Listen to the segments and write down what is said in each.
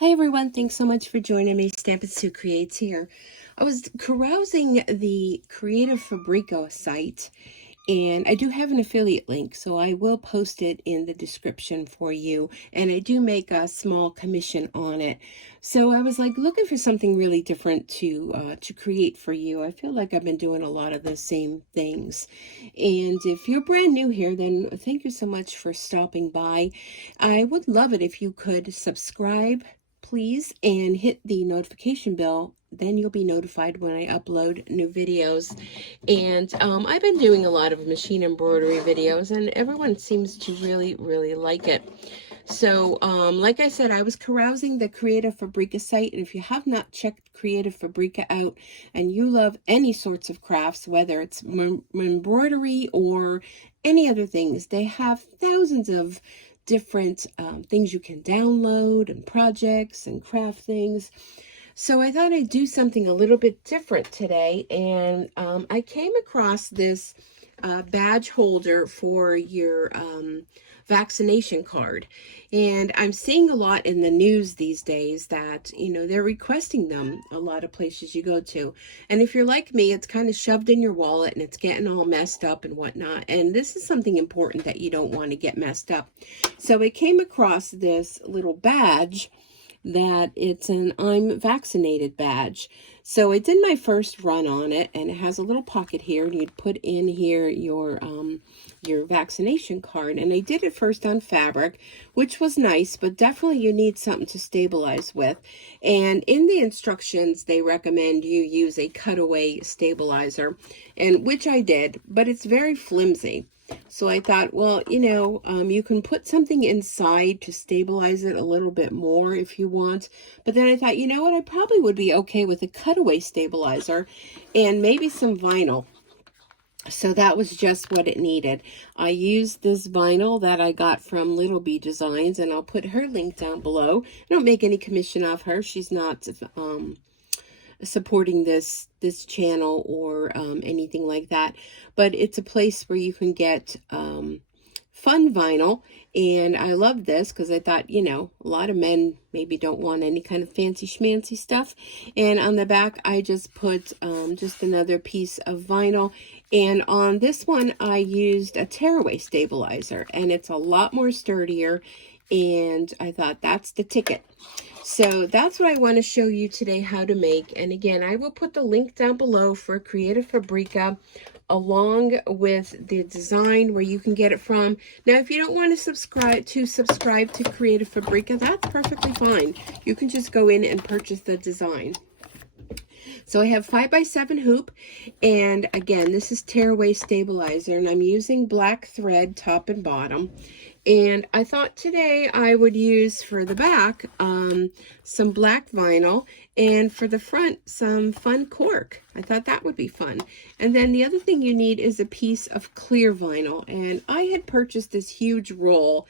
Hi everyone, thanks so much for joining me. Stampin' Sue Creates here. I was carousing the Creative Fabrico site, and I do have an affiliate link, so I will post it in the description for you, and I do make a small commission on it. So I was like looking for something really different to create for you. I feel like I've been doing a lot of the same things, and if you're brand new here, then thank you so much for stopping by. I would love it if you could subscribe, please, and hit the notification bell. Then you'll be notified when I upload new videos. And I've been doing a lot of machine embroidery videos, and everyone seems to really like it. So like I said, I was carousing the Creative Fabrica site, and if you have not checked Creative Fabrica out and you love any sorts of crafts, whether it's embroidery or any other things, they have thousands of different things you can download and projects and craft things. So I thought I'd do something a little bit different today, and I came across this badge holder for your vaccination card. And I'm seeing a lot in the news these days that, you know, they're requesting them a lot of places you go to. And if you're like me, it's kind of shoved in your wallet and it's getting all messed up and whatnot. And this is something important that you don't want to get messed up. So I came across this little badge that it's an I'm vaccinated badge. So I did my first run on it, and it has a little pocket here, and you'd put in here your vaccination card. And I did it first on fabric, which was nice, but definitely you need something to stabilize with. And in the instructions, they recommend you use a cutaway stabilizer, and which I did, but it's very flimsy. So I thought, well, you know, you can put something inside to stabilize it a little bit more if you want. But then I thought, you know what, I probably would be okay with a cutaway stabilizer and maybe some vinyl. So that was just what it needed. I used this vinyl that I got from Little Bee Designs, and I'll put her link down below. I don't make any commission off her. She's not supporting this channel or anything like that, but it's a place where you can get fun vinyl. And I love this because I thought, you know, a lot of men maybe don't want any kind of fancy schmancy stuff. And on the back I just put just another piece of vinyl, and on this one I used a Tearaway Stabilizer, and it's a lot more sturdier, and I thought that's the ticket. So that's what I want to show you today how to make. And again, I will put the link down below for Creative Fabrica along with the design where you can get it from. Now, if you don't want to subscribe to Creative Fabrica, that's perfectly fine. You can just go in and purchase the design. So I have 5x7 hoop, and again, this is Tearaway Stabilizer, and I'm using black thread top and bottom. And I thought today I would use for the back some black vinyl, and for the front some fun cork. I thought that would be fun. And then the other thing you need is a piece of clear vinyl, and I had purchased this huge roll,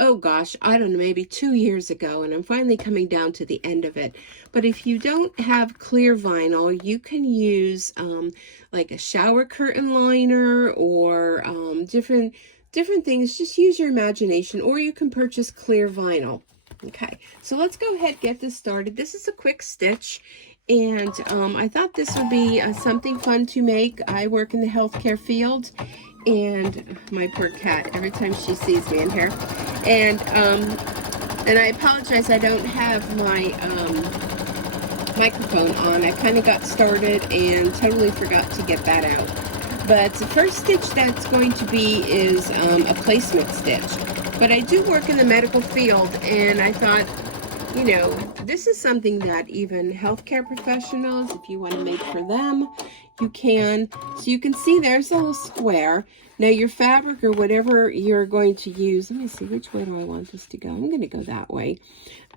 oh gosh, I don't know, maybe 2 years ago, and I'm finally coming down to the end of it. But if you don't have clear vinyl, you can use like a shower curtain liner or different things. Just use your imagination, or you can purchase clear vinyl. Okay, so let's go ahead and get this started. This is a quick stitch, and I thought this would be something fun to make. I work in the healthcare field, and my poor cat, every time she sees me in here, and I apologize, I don't have my microphone on. I kind of got started and totally forgot to get that out. But the first stitch that's going to be is a placement stitch. But I do work in the medical field, and I thought, you know, this is something that even healthcare professionals, if you want to make for them, you can. So you can see there's a little square. Now your fabric or whatever you're going to use, let me see, which way do I want this to go? I'm going to go that way.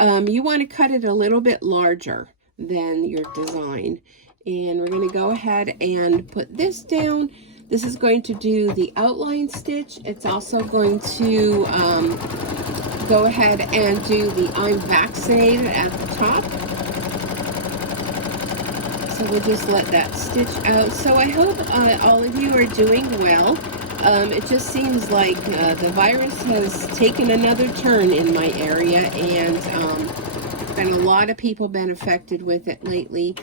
You want to cut it a little bit larger than your design. And we're going to go ahead and put this down. This is going to do the outline stitch. It's also going to go ahead and do the I'm vaccinated at the top. So we'll just let that stitch out. So I hope all of you are doing well. It just seems like the virus has taken another turn in my area, and been a lot of people been affected with it lately.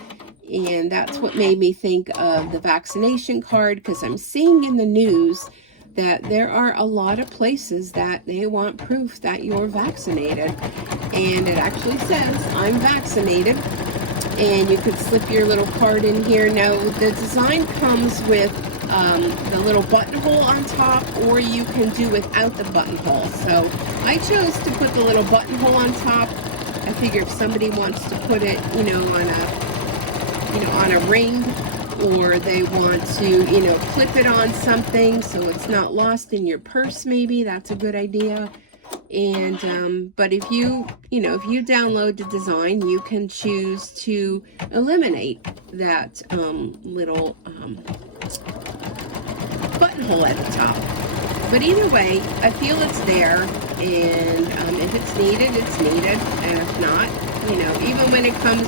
And that's what made me think of the vaccination card, because I'm seeing in the news that there are a lot of places that they want proof that you're vaccinated. And it actually says, I'm vaccinated. And you could slip your little card in here. Now, the design comes with the little buttonhole on top, or you can do without the buttonhole. So I chose to put the little buttonhole on top. I figure if somebody wants to put it, on a ring, or they want to, clip it on something so it's not lost in your purse, maybe that's a good idea. And but if you download the design, you can choose to eliminate that little buttonhole at the top. But either way, I feel it's there, and if it's needed, it's needed. And if not, even when it comes,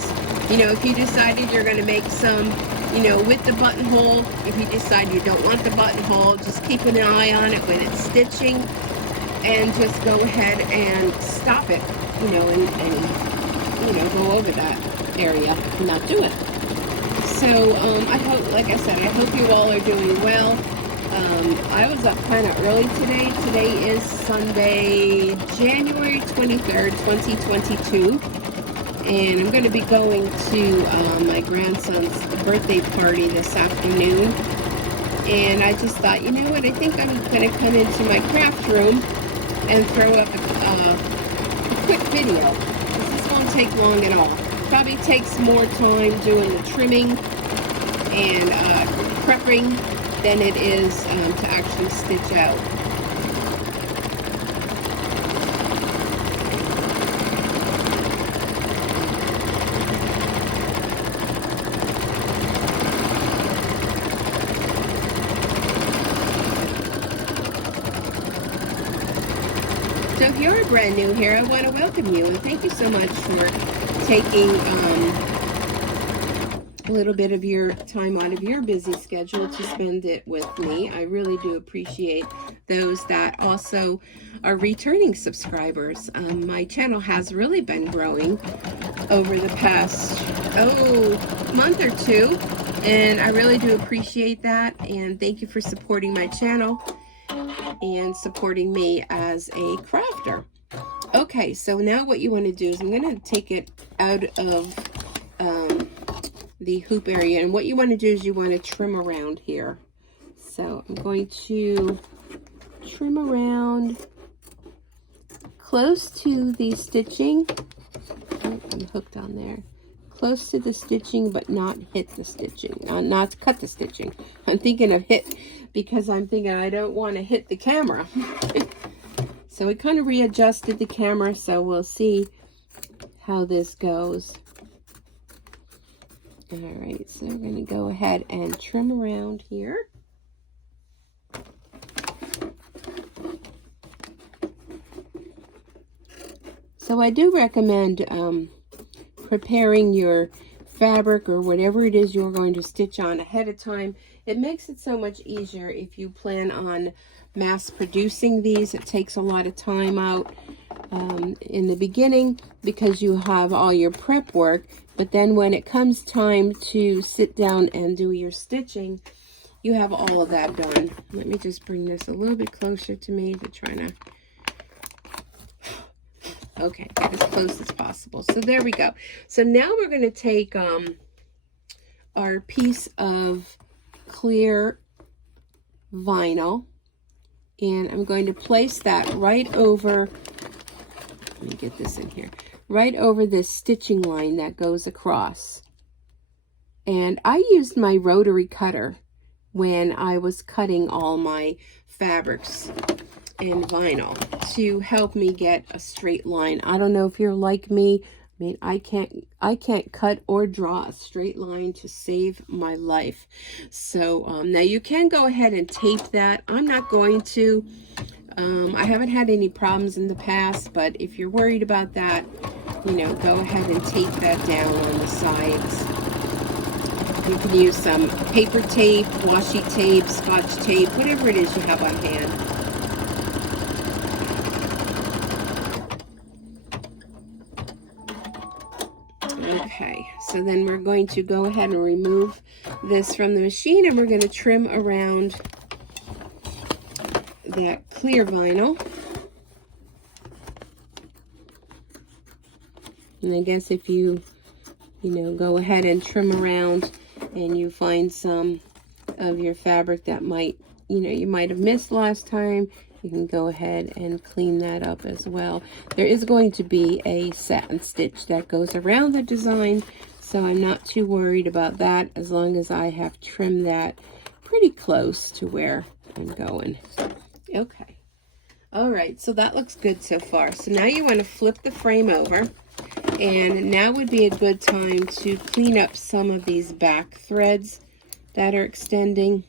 if you decided you're going to make some, with the buttonhole, if you decide you don't want the buttonhole, just keep an eye on it when it's stitching, and just go ahead and stop it, and go over that area and not do it. So I hope, like I said, I hope you all are doing well. I was up kind of early today. Today is Sunday, January 23rd, 2022. And I'm going to be going to my grandson's birthday party this afternoon. And I just thought, you know what, I think I'm going to come into my craft room and throw up a quick video. This won't take long at all. Probably takes more time doing the trimming and prepping than it is to actually stitch out. So if you're brand new here, I want to welcome you, and thank you so much for taking a little bit of your time out of your busy schedule to spend it with me. I really do appreciate those that also are returning subscribers. My channel has really been growing over the past month or two, and I really do appreciate that, and thank you for supporting my channel and supporting me as a crafter. Okay, so now what you want to do is I'm going to take it out of the hoop area, and what you want to do is you want to trim around here. So I'm going to trim around close to the stitching. Oh, I'm hooked on there. Close to the stitching, but not hit the stitching, not cut the stitching. I'm thinking of hit because I'm thinking I don't want to hit the camera. So we kind of readjusted the camera, so we'll see how this goes. All right, so we're going to go ahead and trim around here. So I do recommend preparing your fabric or whatever it is you're going to stitch on ahead of time. It makes it so much easier if you plan on mass producing these. It takes a lot of time out in the beginning because you have all your prep work, but then when it comes time to sit down and do your stitching, you have all of that done. Let me just bring this a little bit closer to me to try to, okay, as close as possible. So there we go. So now we're going to take our piece of clear vinyl, and I'm going to place that right over, let me get this in here, right over this stitching line that goes across. And I used my rotary cutter when I was cutting all my fabrics and vinyl to help me get a straight line. I don't know if you're like me. I mean, I can't cut or draw a straight line to save my life. So now you can go ahead and tape that. I'm not going to. I haven't had any problems in the past, but if you're worried about that, go ahead and tape that down on the sides. You can use some paper tape, washi tape, scotch tape, whatever it is you have on hand. Okay, so then we're going to go ahead and remove this from the machine, and we're going to trim around that clear vinyl. And I guess if you go ahead and trim around and you find some of your fabric that might, you might have missed last time, you can go ahead and clean that up as well. There is going to be a satin stitch that goes around the design, so I'm not too worried about that as long as I have trimmed that pretty close to where I'm going. Okay. All right, so that looks good so far. So now you want to flip the frame over, and now would be a good time to clean up some of these back threads that are extending,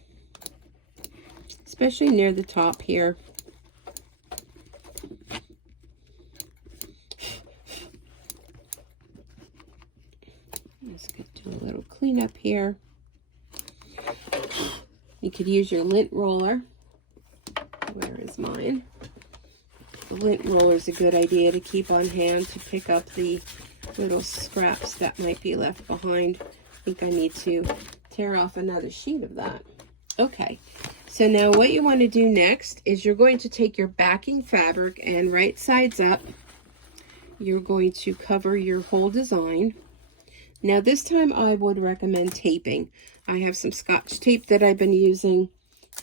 especially near the top here. Let's do a little cleanup here. You could use your lint roller. Where is mine? The lint roller is a good idea to keep on hand to pick up the little scraps that might be left behind. I think I need to tear off another sheet of that. Okay, so now what you want to do next is you're going to take your backing fabric and right sides up, you're going to cover your whole design. Now this time I would recommend taping. I have some Scotch tape that I've been using.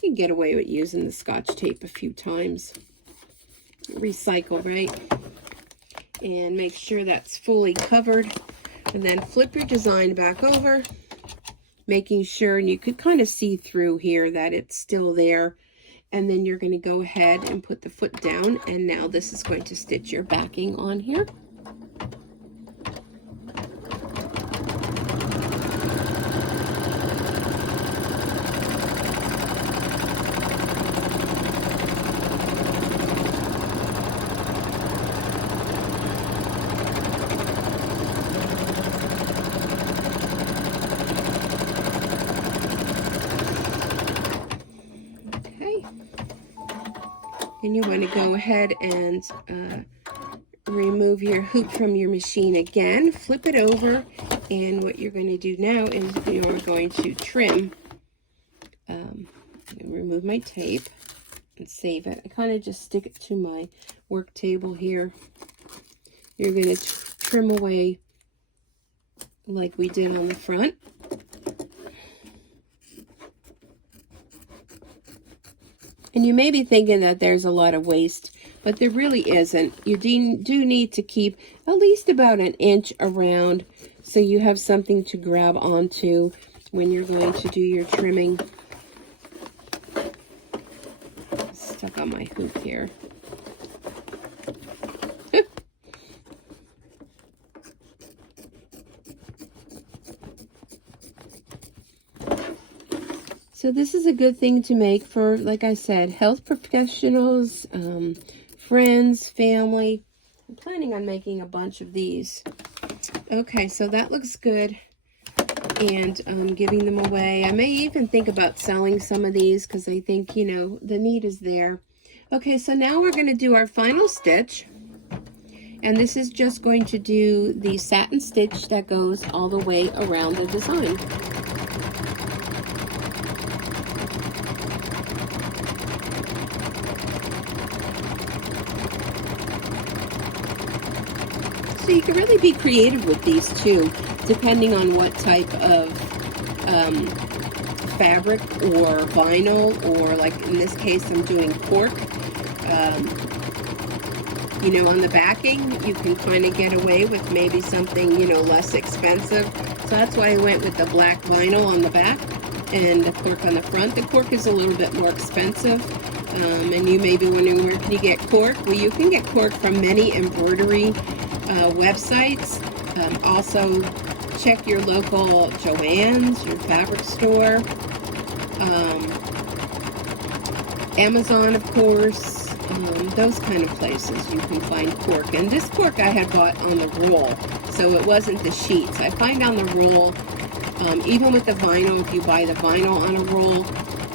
You can get away with using the Scotch tape a few times. Recycle, right? And make sure that's fully covered. And then flip your design back over, making sure, and you could kind of see through here that it's still there. And then you're going to go ahead and put the foot down, and now this is going to stitch your backing on here. And you want to go ahead and remove your hoop from your machine again, flip it over, and what you're going to do now is you're going to trim. Remove my tape and save it. I kind of just stick it to my work table here. You're going to trim away like we did on the front. And you may be thinking that there's a lot of waste, but there really isn't. You do need to keep at least about an inch around so you have something to grab onto when you're going to do your trimming. Stuck on my hoop here. So this is a good thing to make for, like I said, health professionals, friends, family. I'm planning on making a bunch of these. Okay, so that looks good, and giving them away. I may even think about selling some of these because I think, the need is there. Okay, so now we're going to do our final stitch, and this is just going to do the satin stitch that goes all the way around the design. So you can really be creative with these too, depending on what type of fabric or vinyl, or like in this case I'm doing cork. On the backing you can kind of get away with maybe something less expensive. So that's why I went with the black vinyl on the back and the cork on the front. The cork is a little bit more expensive. And you may be wondering, where can you get cork? Well, you can get cork from many embroidery websites. Also check your local Joann's, your fabric store, Amazon, of course, those kind of places you can find cork. And this cork I had bought on the roll, so it wasn't the sheets. I find on the roll, even with the vinyl, if you buy the vinyl on a roll,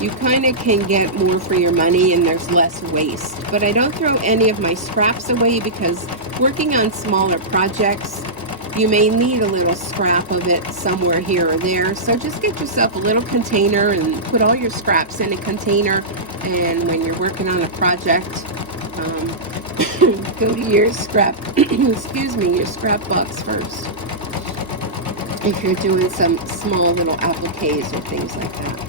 you kind of can get more for your money and there's less waste. But I don't throw any of my scraps away because working on smaller projects, You may need a little scrap of it somewhere here or there, so just get yourself a little container and put all your scraps in a container, and when you're working on a project, go to your scrap, excuse me, your scrap box first, if you're doing some small little appliques or things like that.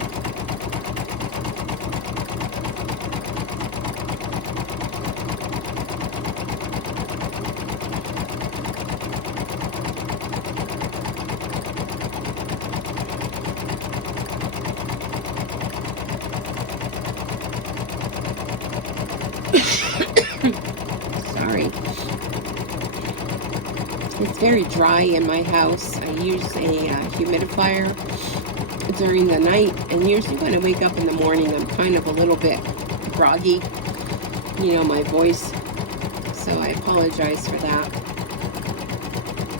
Sorry. It's very dry in my house. I use a humidifier during the night, and usually when I wake up in the morning, I'm kind of a little bit groggy, you know, my voice. So I apologize for that.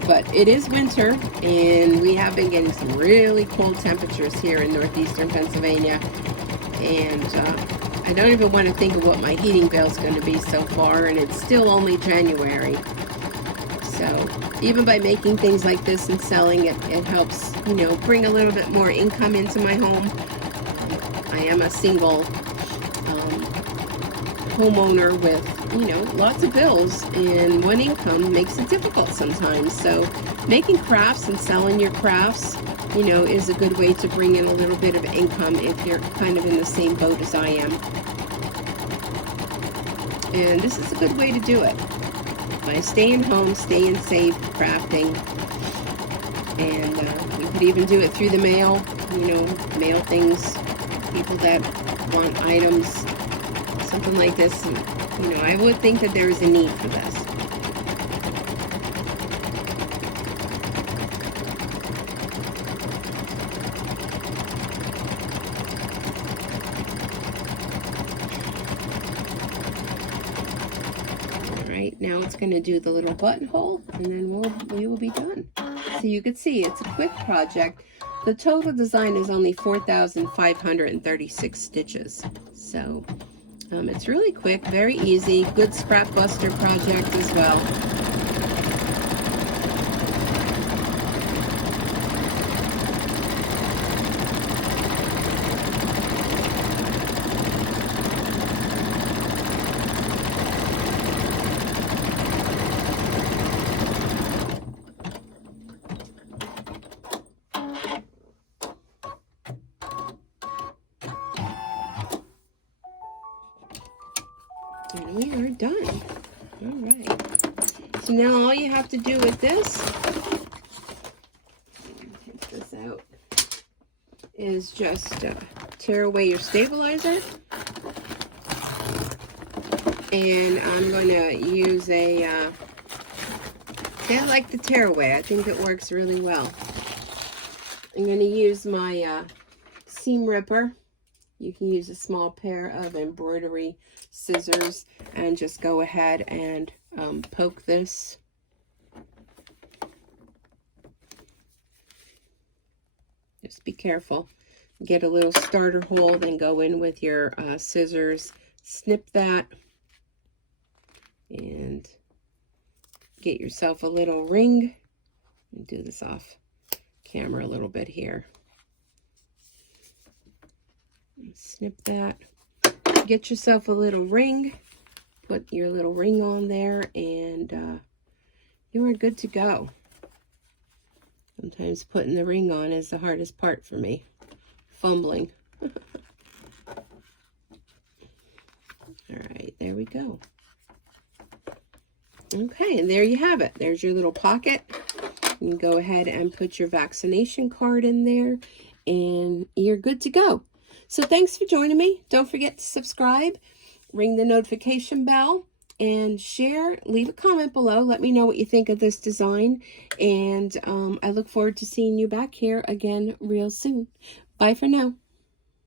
But it is winter, and we have been getting some really cold temperatures here in northeastern Pennsylvania. And I don't even want to think of what my heating bill is going to be so far, and it's still only January. So even by making things like this and selling it, it helps, you know, bring a little bit more income into my home. I am a single homeowner with, you know, lots of bills, and one income makes it difficult sometimes. So making crafts and selling your crafts, you know, is a good way to bring in a little bit of income if you're kind of in the same boat as I am. And this is a good way to do it. By staying home, staying safe, crafting. And you could even do it through the mail, you know, mail things, people that want items, something like this. And, you know, I would think that there is a need for this. Right, now it's going to do the little buttonhole, and then we will be done. So you can see it's a quick project. The total design is only 4,536 stitches. So it's really quick, very easy, good scrap buster project as well. And we are done. All right. So now all you have to do with this, take this out, is just tear away your stabilizer. And I'm going to use a, I like the Tearaway. I think it works really well. I'm going to use my seam ripper. You can use a small pair of embroidery scissors and just go ahead and poke this. Just be careful. Get a little starter hole, then go in with your scissors, snip that, and get yourself a little ring. And do this off camera a little bit here. Snip that. Get yourself a little ring. Put your little ring on there, and you are good to go. Sometimes putting the ring on is the hardest part for me. Fumbling. Alright, there we go. Okay, and there you have it. There's your little pocket. You can go ahead and put your vaccination card in there, and you're good to go. So thanks for joining me. Don't forget to subscribe, ring the notification bell, and share. Leave a comment below. Let me know what you think of this design. And I look forward to seeing you back here again real soon. Bye for now.